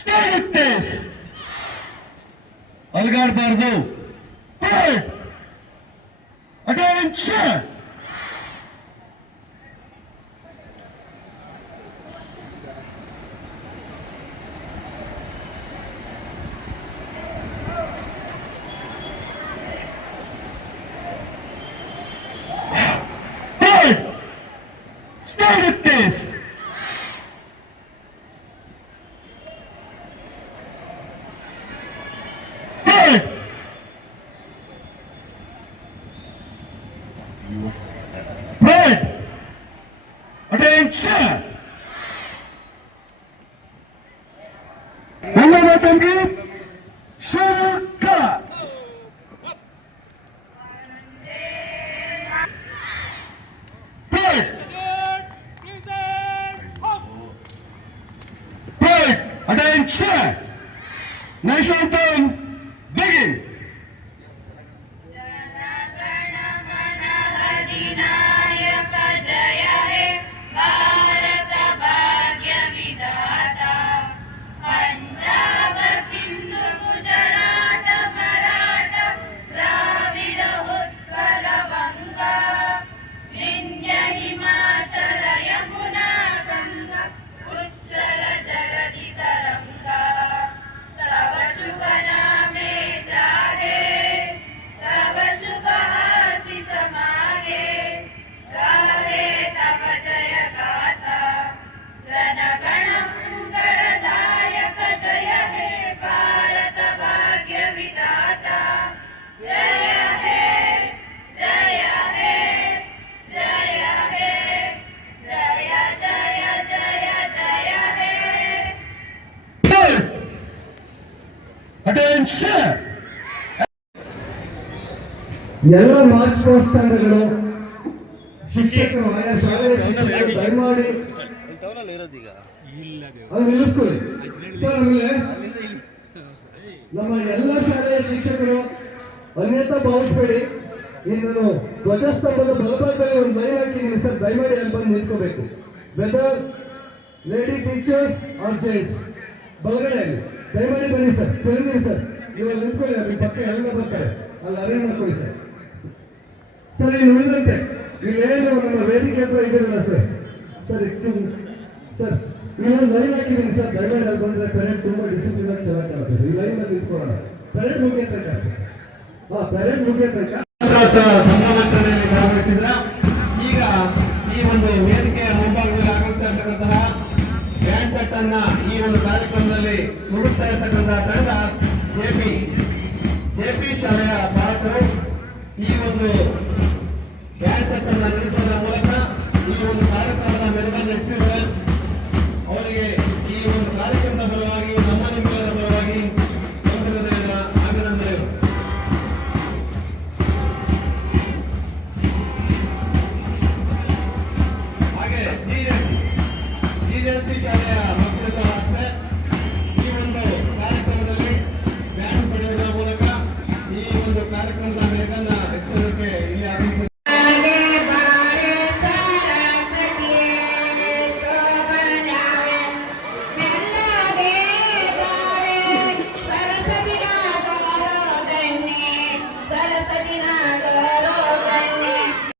Stays ಅಲ್ಗಾಡ್ಬಾರ್ದು attention Start at this. Bread. Attention. Umama Tangi. Attention. National anthem. Begin. ಎಲ್ಲ ತಂಡಗಳು ಶಿಕ್ಷಕರು ಆಯಾ ಶಾಲೆಯ ಶಿಕ್ಷಕರು ದಯಮಾಡಿ ನಿಲ್ಲಿಸ್ಕೊಳ್ಳಿ. ನಮ್ಮ ಎಲ್ಲ ಶಾಲೆಯ ಶಿಕ್ಷಕರು ಅನ್ಯತ ಭಾವಿಸ್ಬೇಡಿ. ಇನ್ನು ಧ್ವಜಸ್ತಂಭದ ಬಲಭಾಗದಲ್ಲಿ ಒಂದು ಮೈ ಹಾಕಿ ಸರ್, ದಯಮಾಡಿ ಅಲ್ಲಿ ಬಂದು ನಿಂತ್ಕೋಬೇಕು. Whether lady teachers or gents ಬಲಗಡೆಯಲ್ಲಿ. ದಯಮಾಡಿ ಬನ್ನಿ ಸರ್ ಚಿರಂಜೀವಿ ಸರ್. ನೀವು ನಿಂತ್ಕೊಳ್ಳಿ ಅವ್ರಿಗೆ ಪಕ್ಕ ಎಲ್ಲ ಬರ್ತಾರೆ. ಅಲ್ಲಿ ಅರೇಂಜ್ ಮಾಡ್ಕೊಳ್ಳಿ ಸರ್. ಸರ್ ಇಲ್ಲಿ ಉಳಿದಂತೆ. ಇಲ್ಲೇನು ನಮ್ಮ ವೇದಿಕೆ ಹತ್ರ ಇದ್ದೀರಲ್ಲ ಸರ್? ಸರ್ ಎಕ್ಸ್ಕ್ಯೂಸ್ ಸರ್ ಇಲ್ಲೊಂದು ಲೈನ್ ಹಾಕಿದ್ದೀನಿ ಸರ್. ದಯಮಾಡಿ ಅಲ್ಲಿ ಬಂದರೆ ಕರೆಂಟ್ ತುಂಬ ಡಿಸಿಪ್ಲಿನ್ ಆಗಿ ಚೆನ್ನಾಗಿ ಕಾಣುತ್ತೆ ಸರ್. ಈ ಲೈನ್ ಅಲ್ಲಿ ನಿಂತ್ಕೊಳ್ಳೋಣ. ಕರೆಂಟ್ ಮುಗಿಯ ತನಕ ಸರ್? ಹಾಂ ಪೆರೇಡ್ ಮುಗಿಯ ತನಕ ಭಾಗವಹಿಸಿದ್ರ. ಈಗ ಈ ಒಂದು ವೇದಿಕೆಯ ಮುಂಭಾಗದಲ್ಲಿ ಆಗುತ್ತಾ ಇರ್ತಕ್ಕಂತಹ ಬ್ಯಾಂಡ್ ಸೆಟ್ ಅನ್ನ ಒಂದು ಕಾರ್ಯಕ್ರಮದಲ್ಲಿ ಮುಗಿಸ್ತಾ ಇರ್ತಕ್ಕಂತಹ ತಂಡ ಜೆಪಿ ಜೆಪಿ ಶಾಲೆಯ ಬಾಲಕರು ಈ ಒಂದು ಸೆಟ್ ಅನ್ನ